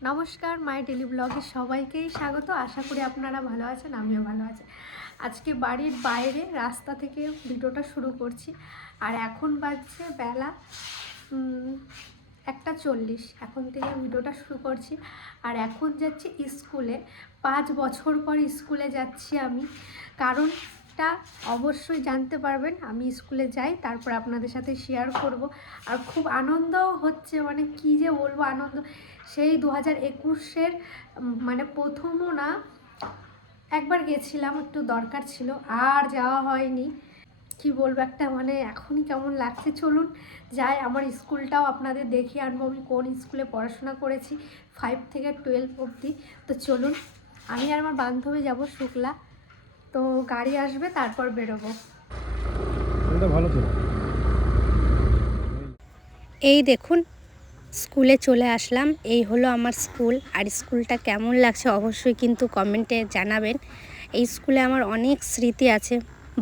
নমস্কার, মাই ডেলি ব্লগে সবাইকেই স্বাগত। আশা করি আপনারা ভালো আছেন, আমিও ভালো আছি। আজকে বাড়ির বাইরে রাস্তা থেকে ভিডিওটা শুরু করছি। আর এখন বাজছে বেলা 1:40। এখন থেকে ভিডিওটা শুরু করছি। আর এখন যাচ্ছি স্কুলে। 5 বছর পর স্কুলে যাচ্ছি আমি। কারণটা অবশ্যই জানতে পারবেন। আমি স্কুলে যাই, তারপর আপনাদের সাথে শেয়ার করব। আর খুব আনন্দও হচ্ছে, মানে কী যে বলবো আনন্দ। সেই 2021-এর মানে প্রথমও না, একবার গেছিলাম, একটু দরকার ছিল, আর যাওয়া হয়নি। কি বলবো, একটা মানে এখনই কেমন লাগছে। চলুন যাই, আমার স্কুলটাও আপনাদের দেখিয়ে আনবো। আমি কোন স্কুলে পড়াশোনা করেছি 5 থেকে 12 অবধি। তো চলুন, আমি আর আমার বান্ধবী যাব শুক্লা। তো গাড়ি আসবে, তারপর বেরোবো। এই দেখুন, স্কুলে চলে আসলাম। এই হলো আমার স্কুল। আর স্কুলটা কেমন লাগছে অবশ্যই কিন্তু কমেন্টে জানাবেন। এই স্কুলে আমার অনেক স্মৃতি আছে।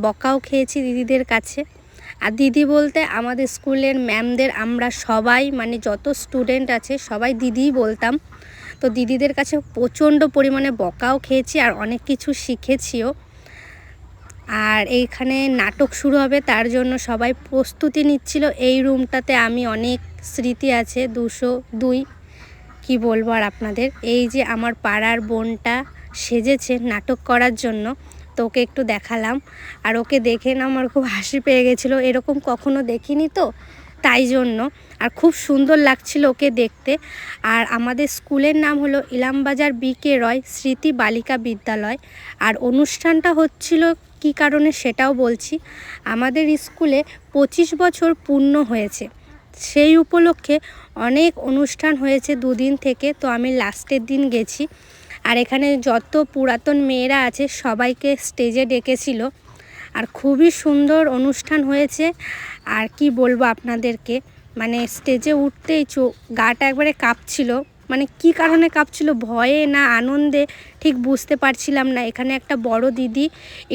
বকাও খেয়েছি দিদিদের কাছে। আর দিদি বলতে আমাদের স্কুলের ম্যামদের আমরা সবাই, মানে যত স্টুডেন্ট আছে সবাই দিদিই বলতাম। তো দিদিদের কাছে প্রচণ্ড পরিমাণে বকাও খেয়েছি আর অনেক কিছু শিখেছিও। আর এইখানে নাটক শুরু হবে, তার জন্য সবাই প্রস্তুতি নিচ্ছিল। এই রুমটাতে আমি অনেক স্মৃতি আছে, 202। কি বলবো আর আপনাদের। এই যে আমার পাড়ার বোনটা সেজেছে নাটক করার জন্য, তো ওকে একটু দেখালাম। আর ওকে দেখে না আমার খুব হাসি পেয়ে গেছিলো, এরকম কখনো দেখিনি তো, তাই জন্য। আর খুব সুন্দর লাগছিল ওকে দেখতে। আর আমাদের স্কুলের নাম হলো ইলামবাজার BK রয় স্মৃতি বালিকা বিদ্যালয়। আর অনুষ্ঠানটা হচ্ছিল কী কারণে সেটাও বলছি। আমাদের স্কুলে 25 বছর পূর্ণ হয়েছে, সেই উপলক্ষে অনেক অনুষ্ঠান হয়েছে 2 দিন থেকে। তো আমি লাস্টের দিন গেছি। আর এখানে যত পুরাতন মেয়েরা আছে সবাইকে স্টেজে ডেকেছিল। আর খুবই সুন্দর অনুষ্ঠান হয়েছে। আর কি বলবো আপনাদেরকে, মানে স্টেজে উঠতেই গাটা একবারে কাঁপছিল। মানে কি কারণে কাঁপছিল, ভয়ে না আনন্দে ঠিক বুঝতে পারছিলাম না। এখানে একটা বড় দিদি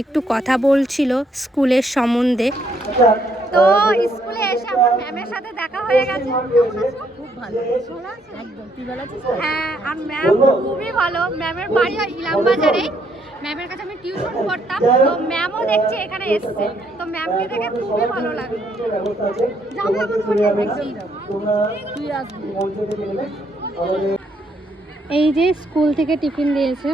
একটু কথা বলছিল স্কুলের সম্বন্ধে। তো স্কুলে এসে আমার ম্যামের সাথে দেখা হয়ে গেছে। খুব ভালো, একদম। তুই ভালো আছিস? হ্যাঁ, আর ম্যাম খুবই ভালো। ম্যামের বাড়ি হয় ইলামবাজারে। ম্যামের কাছে আমি টিউশন পড়তাম। তো ম্যামও দেখছি এখানে এসছে। তো ম্যামকে দেখে খুবই ভালো লাগে। এই যে স্কুল থেকে টিফিন দিয়েছে।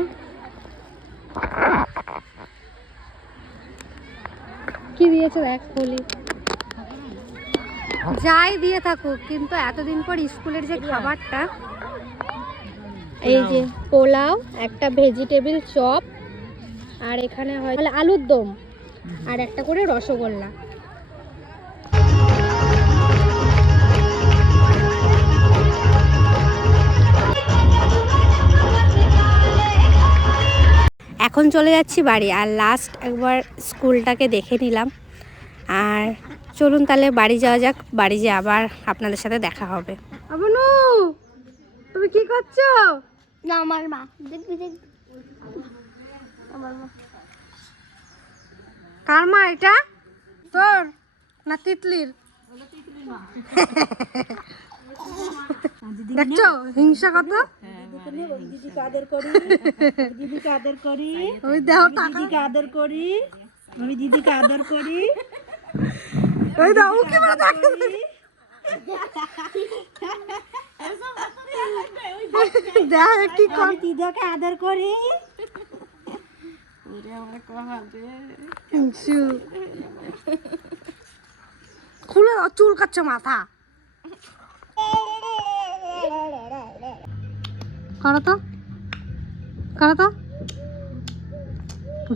কি দিয়েছে দেখ, বলি যাই দিয়ে থাকুক, কিন্তু এতদিন পর স্কুলের যে খাবারটা, এই যে পোলাও, একটা ভেজিটেবিল চপ, আর এখানে হয় আলুর দম, আর একটা করে রসগোল্লা। এখন চলে যাচ্ছি বাড়ি। আর লাস্ট একবার স্কুলটাকে দেখে নিলাম। আর চলুন তাহলে বাড়ি যাওয়া যাক। বাড়ি যেয়ে আবার আপনাদের সাথে দেখা হবে। আবনু, তুমি কি করছো? না, আমার মা দেখবি দেখবি, আমার মা। কার মা এটা? তোর না তিতলির? দেখছো হিংসা কত? দিদিকে আদর করি, দিদিকে আদর করি, ওই দেখো দিদিকে আদর করি, আমি দিদিকে আদর করি, ওই দাও কি বলে দেখো। দেখ কি কর, আমি দিদাকে আদর করি। খুলে দাও, চুল কাচ্ছে মাথা। করো তো, করো তো।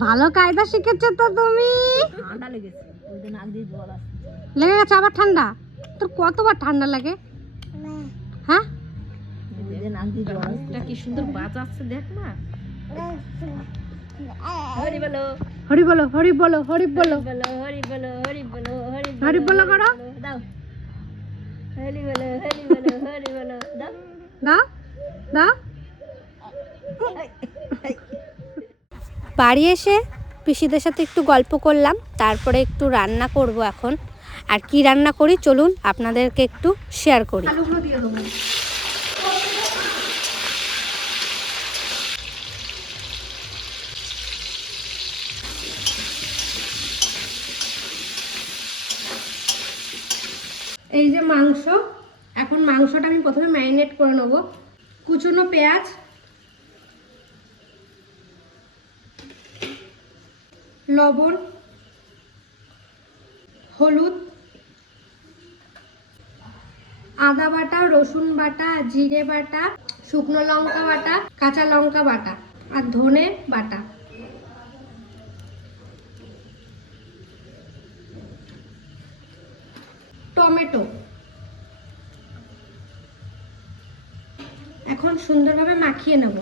ভালো কায়দা শিখেছো তো তুমি। ঠান্ডা লেগেছে, ওই দিন নাক দিয়ে জল আসছে। লেগে গেছে আবার ঠান্ডা? তোর কতবার ঠান্ডা লাগে? হ্যাঁ, ওই দিন নাক দিয়ে জল আসছে। কি সুন্দর বাঁচাচ্ছে দেখ না। হরি বলো, হরি বলো, হরি বলো, হরি বলো, বলো হরি বলো, হরি বলো, হরি হরি বলো করো। দাও, হরি বলো, হরি বলো, হরি বলো দাও, দাও দাও। বাড়ি এসে পিসিদের সাথে একটু গল্প করলাম, তারপরে একটু রান্না করব এখন। আর কি রান্না করি চলুন আপনাদেরকে একটু শেয়ার করি। আলুগুলো দিয়ে দেবো। এই যে মাংস, এখন মাংসটা আমি প্রথমে ম্যারিনেট করে নেব। কুচনো পেঁয়াজ, লবণ, হলুদ, আদা বাটা, রসুন বাটা, জিরে বাটা, শুকনো লঙ্কা বাটা, কাঁচা লঙ্কা বাটা আর ধনে বাটা। টমেটো। এখন সুন্দরভাবে মাখিয়ে নেব।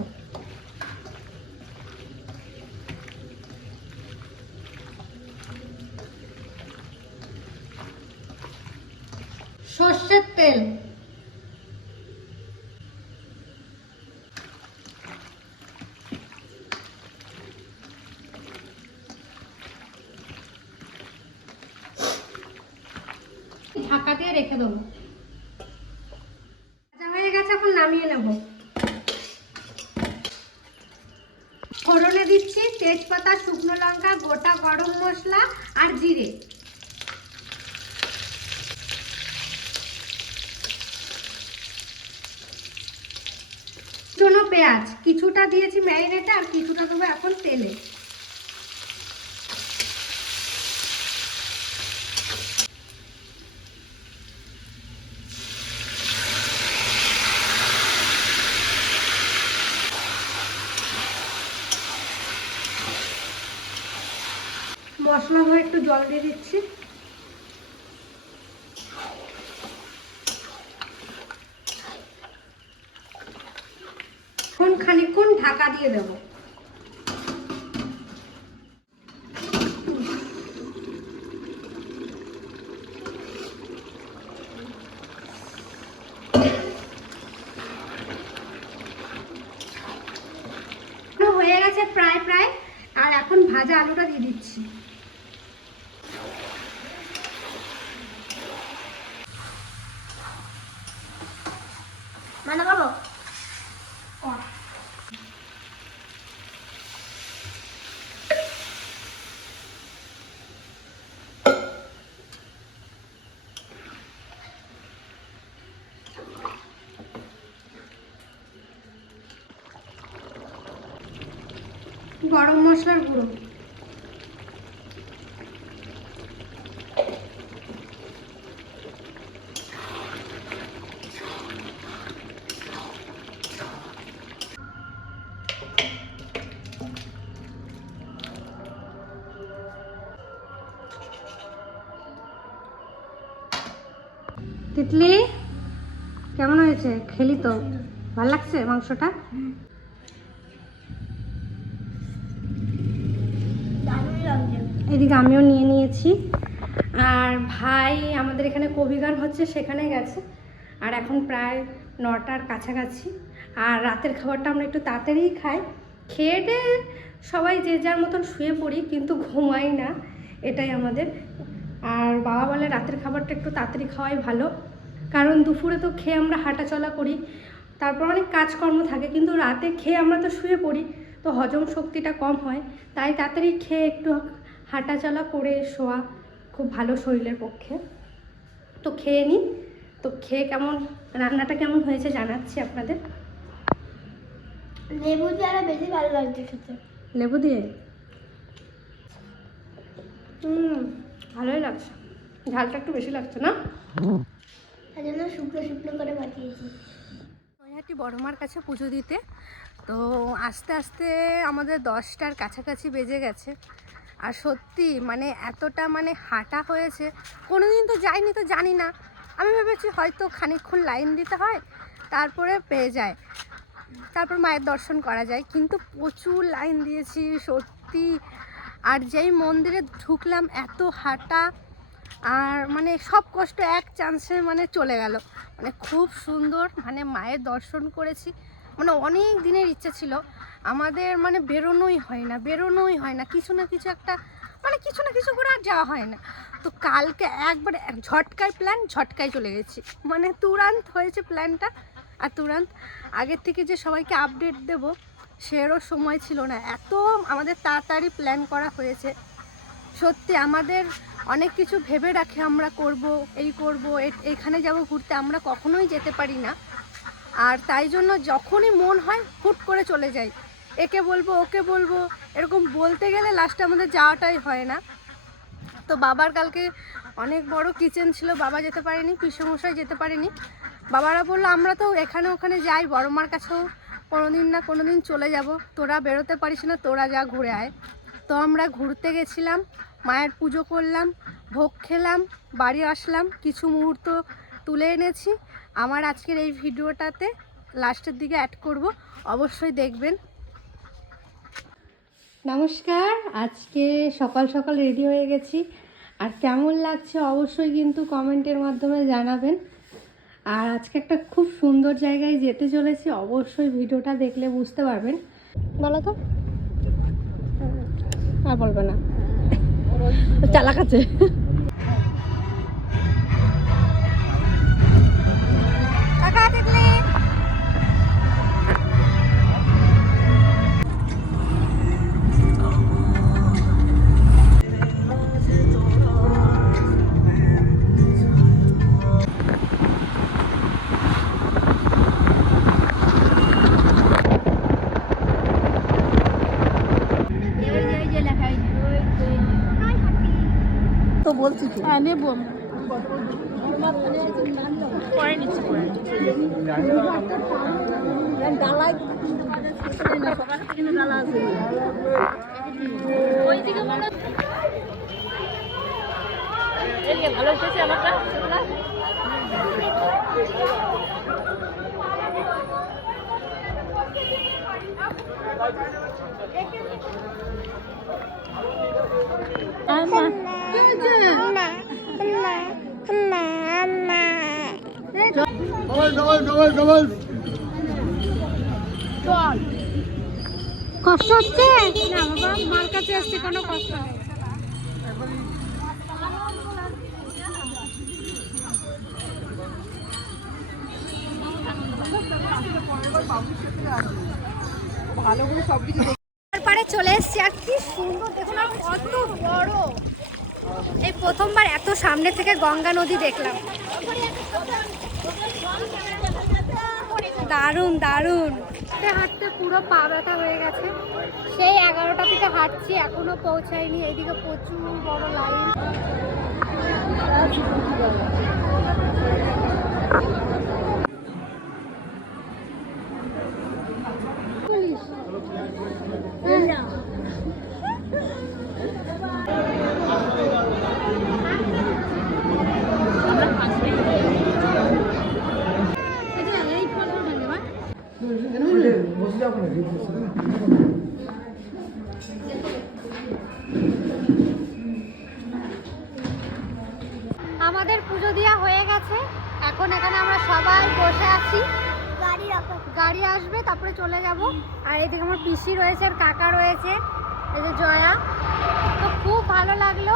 সর্ষের তেল, ঢাকা দিয়ে রেখে দেবো। ভাজা হয়ে গেছে, এখন নামিয়ে নেব। ফোড়নে দিচ্ছি তেজপাতা, শুকনো লঙ্কা, গোটা গরম মশলা আর জিরে। কুচনো পেঁয়াজ কিছুটা দিয়েছি ম্যারিনেটে আর কিছুটা দেবো এখন তেলে। মশলা ধরে একটু জল দিয়ে দিচ্ছি। এখন খানিকক্ষণ ঢাকা দিয়ে দেবো। হয়ে গেছে প্রায় প্রায়, আর এখন ভাজা আলুটা দিয়ে দিচ্ছি। মানে বলো গরম মশলার গুঁড়ো, তিতলি কেমন হয়েছে? খেলি তো? ভালো লাগছে মাংসটা? দারুণ লাগছে। এদিকে আমিও নিয়ে নিয়েছি, আর ভাই আমাদের এখানে কবি গান হচ্ছে সেখানে গেছে। আর এখন প্রায় 9টার কাছাকাছি, আর রাতের খাবারটা আমরা একটু তাড়াতাড়িই খাই। খেয়ে টেয়ে সবাই যে যার মতন শুয়ে পড়ি, কিন্তু ঘুমাই না, এটাই আমাদের। আর বাবা বলে রাতের খাবারটা একটু তাড়াতাড়ি খাওয়াই ভালো, কারণ দুপুরে তো খেয়ে আমরা হাঁটাচলা করি, তারপর অনেক কাজকর্ম থাকে, কিন্তু রাতে খেয়ে আমরা তো শুয়ে পড়ি, তো হজম শক্তিটা কম হয়। তাই তাড়াতাড়ি খেয়ে একটু হাঁটাচলা করে শোয়া খুব ভালো শরীরের পক্ষে। তো খেয়ে নিই। তো খেয়ে কেমন, রান্নাটা কেমন হয়েছে জানাচ্ছি আপনাদের। লেবু দিয়ে আরো বেশি ভালো লাগছে খেতে। লেবু দিয়ে ভালোই লাগছে, ঝালটা একটু বেশি লাগছে না? তাই জন্য শুকনো শুকনো করে পাঠিয়েছি। নৈহাটি বড়মার কাছে পুজো দিতে, তো আস্তে আস্তে আমাদের 10টার কাছাকাছি বেজে গেছে। আর সত্যি মানে এতটা মানে হাঁটা হয়েছে, কোনোদিন তো যাইনি, তো জানি না। আমি ভেবেছি হয়তো খানিকক্ষণ লাইন দিতে হয়, তারপরে পেয়ে যায়, তারপর মায়ের দর্শন করা যায়, কিন্তু প্রচুর লাইন দিয়েছি সত্যি। আর যেই মন্দিরে ঢুকলাম এত হাঁটা, আর মানে সব কষ্ট এক চান্সে মানে চলে গেল। মানে খুব সুন্দর, মানে মায়ের দর্শন করেছি। মানে অনেক দিনের ইচ্ছা ছিল আমাদের, মানে বেরোনোই হয় না, কিছু না কিছু একটা, মানে কিছু না কিছু করে আর যাওয়া হয় না। তো কালকে একবার ঝটকায় প্ল্যান, ঝটকায় চলে গেছি, মানে তুরান্ত হয়েছে প্ল্যানটা। আর তুরান্ত আগের থেকে যে সবাইকে আপডেট দেব সেরও সময় ছিল না, এত আমাদের তাড়াতাড়ি প্ল্যান করা হয়েছে। সত্যি আমাদের অনেক কিছু ভেবে রাখে আমরা করব, এই করব, এখানে যাব ঘুরতে, আমরা কখনোই যেতে পারি না। আর তাই জন্য যখনই মন হয় হুট করে চলে যাই, একে বলবো ওকে বলবো, এরকম বলতে গেলে লাস্টে আমাদের যাওয়াটাই হয় না। তো বাবার কালকে অনেক বড় কিচেন ছিল, বাবা যেতে পারেনি, পিসেমশাই যেতে পারেনি। বাবারা বললো আমরা তো এখানে ওখানে যাই, বড় মার কাছেও কোনোদিন না কোনোদিন চলে যাব, তোরা বেরোতে পারিস না, তোরা যা ঘুরে আয়। তো আমরা ঘুরতে গেছিলাম, মায়ের পুজো করলাম, ভোগ খেলাম, বাড়ি আসলাম, কিছু মুহূর্ত তুলে এনেছি। আমার আজকের এই ভিডিওটাতে লাস্টের দিকে অ্যাড করব, অবশ্যই দেখবেন। নমস্কার, আজকে সকাল সকাল রেডি হয়ে গেছি, আর কেমন লাগছে অবশ্যই কিন্তু কমেন্টের মাধ্যমে জানাবেন। আর আজকে একটা খুব সুন্দর জায়গায় যেতে চলেছি, অবশ্যই ভিডিওটা দেখলে বুঝতে পারবেন। বলো তো, আর বলবে না, চালাক আছে। তো বলছি তো, হ্যাঁ নেবো পরে নিচ্ছি, পরে ডালাই সকালে কিন্তু ডালা আছে ওই দিকে মনে এই যে ভালো এসেছে আমারটা কষ্ট হচ্ছে না বাবা, মার কাছে আসছে, কোনো কষ্ট নেই। ভালো করে সবকিছু তারপরে চলে এসছি, আর কি সুন্দর দেখুন, আর কত বড়। এই প্রথমবার এত সামনে থেকে গঙ্গা নদী দেখলাম, দারুণ দারুণ। হাঁটতে হাঁটতে পুরো পা ব্যথা হয়ে গেছে, সেই 11টা থেকে হাঁটছি, এখনো পৌঁছায়নি। এইদিকে প্রচুর বড় লাইন। আমাদের পুজো দেওয়া হয়ে গেছে, এখন এখানে আমরা সবাই বসে আছি, গাড়ি আসবে তারপরে চলে যাব। আর এদিকে আমার পিসি রয়েছে, আর কাকা রয়েছে, এই যে জয়া। তো খুব ভালো লাগলো।